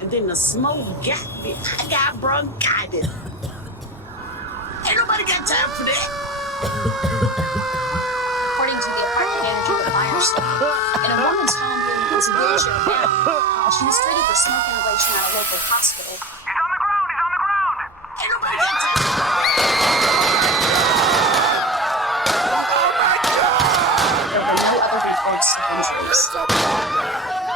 and then the smoke got me. I got bronchitis. Ain't nobody got time for that. According to the apartment manager of the fire station, in a woman's home who is wheelchair bound, she was treated for smoke inhalation at a local hospital. He's on the ground! He's on the ground! Ain't nobody got time for that. There were no other reports of injuries.